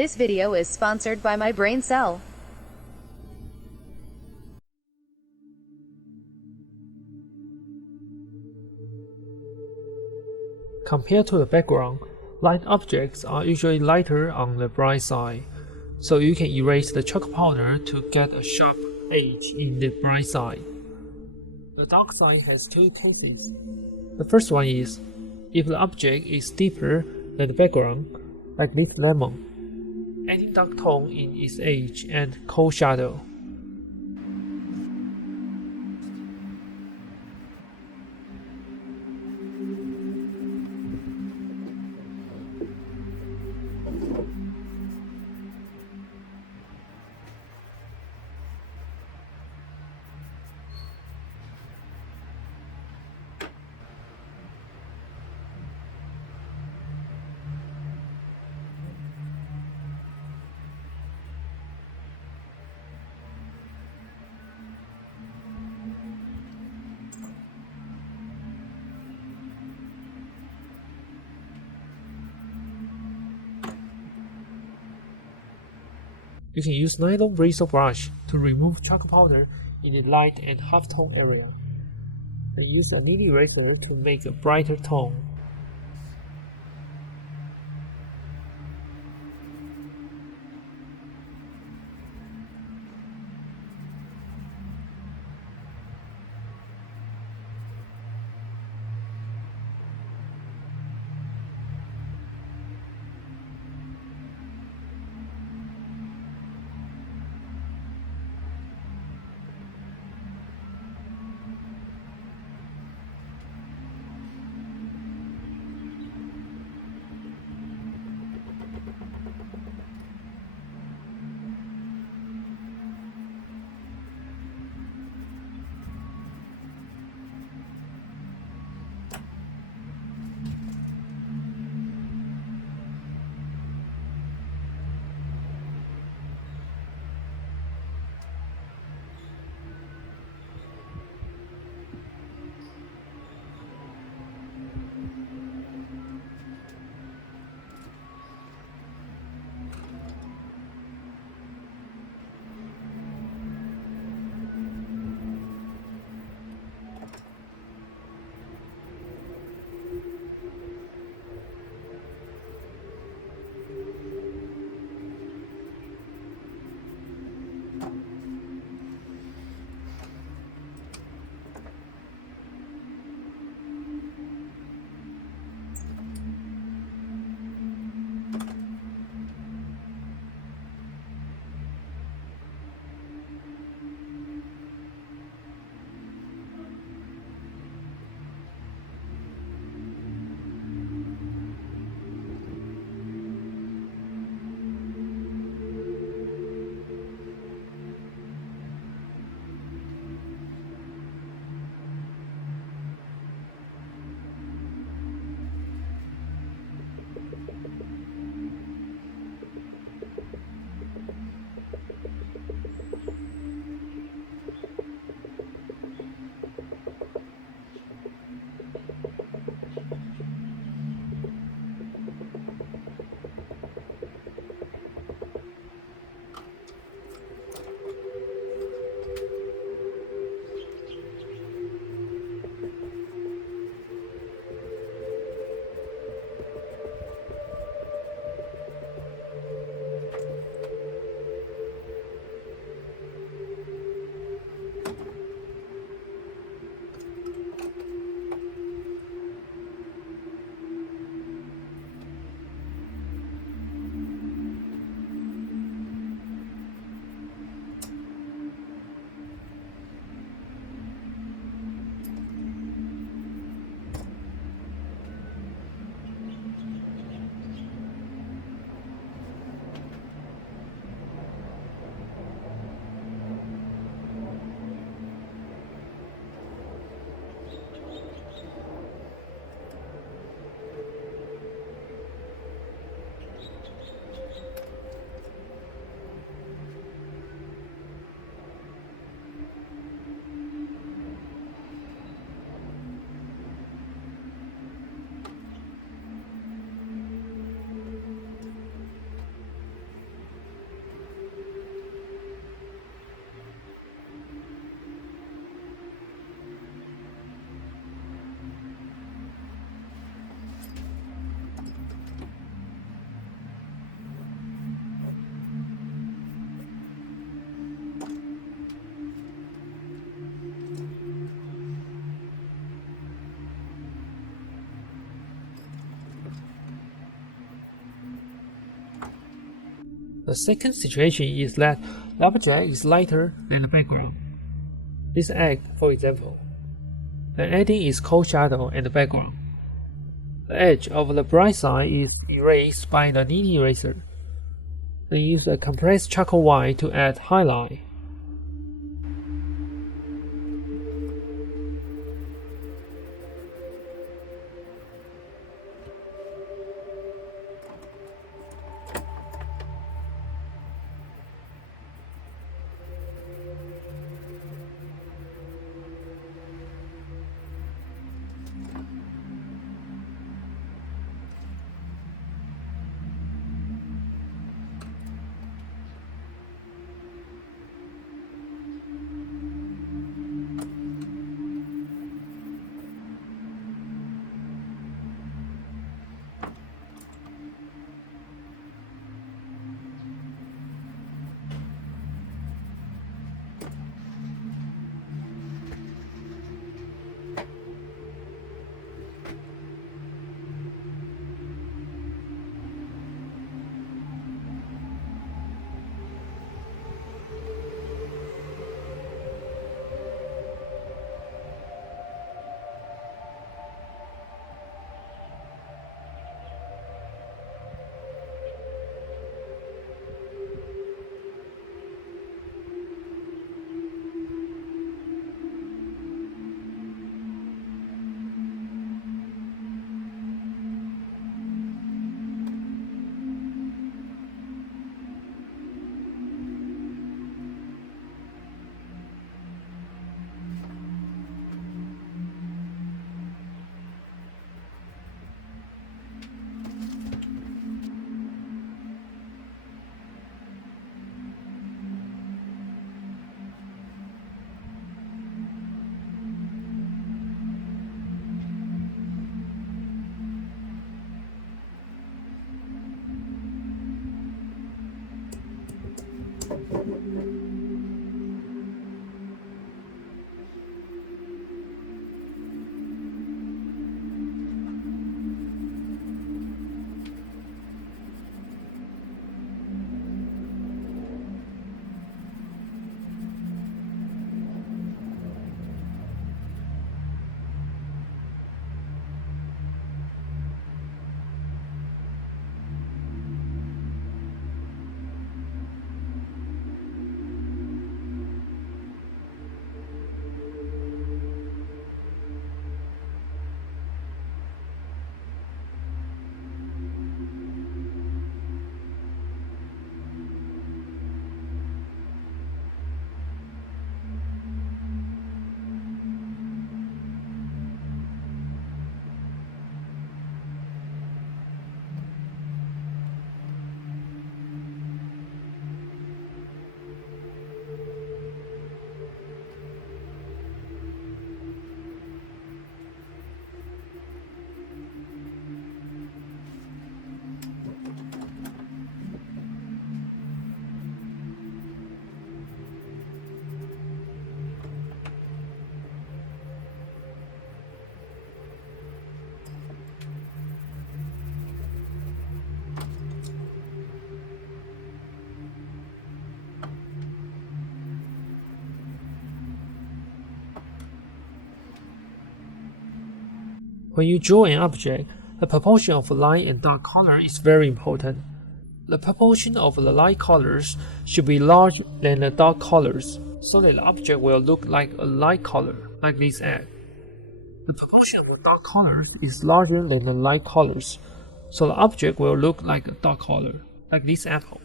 This video is sponsored by my brain cell. Compared to the background, light objects are usually lighter on the bright side, so you can erase the chalk powder to get a sharp edge in the bright side. The dark side has two cases. The first one is, if the object is deeper than the background, like this lemon, adding dark tone in its edge and cold shadow. You can use nylon bristle brush to remove chalk powder in the light and half-tone area, and use a needle eraser to make a brighter tone. The second situation is that the object is lighter than the background. This egg, for example. The adding is cold shadow and the background. The edge of the bright side is erased by the Nini eraser. Then use a compressed charcoal white to add highlight. When you draw an object, the proportion of light and dark color is very important. The proportion of the light colors should be larger than the dark colors, so that the object will look like a light color, like this egg. The proportion of the dark colors is larger than the light colors, so the object will look like a dark color, like this apple.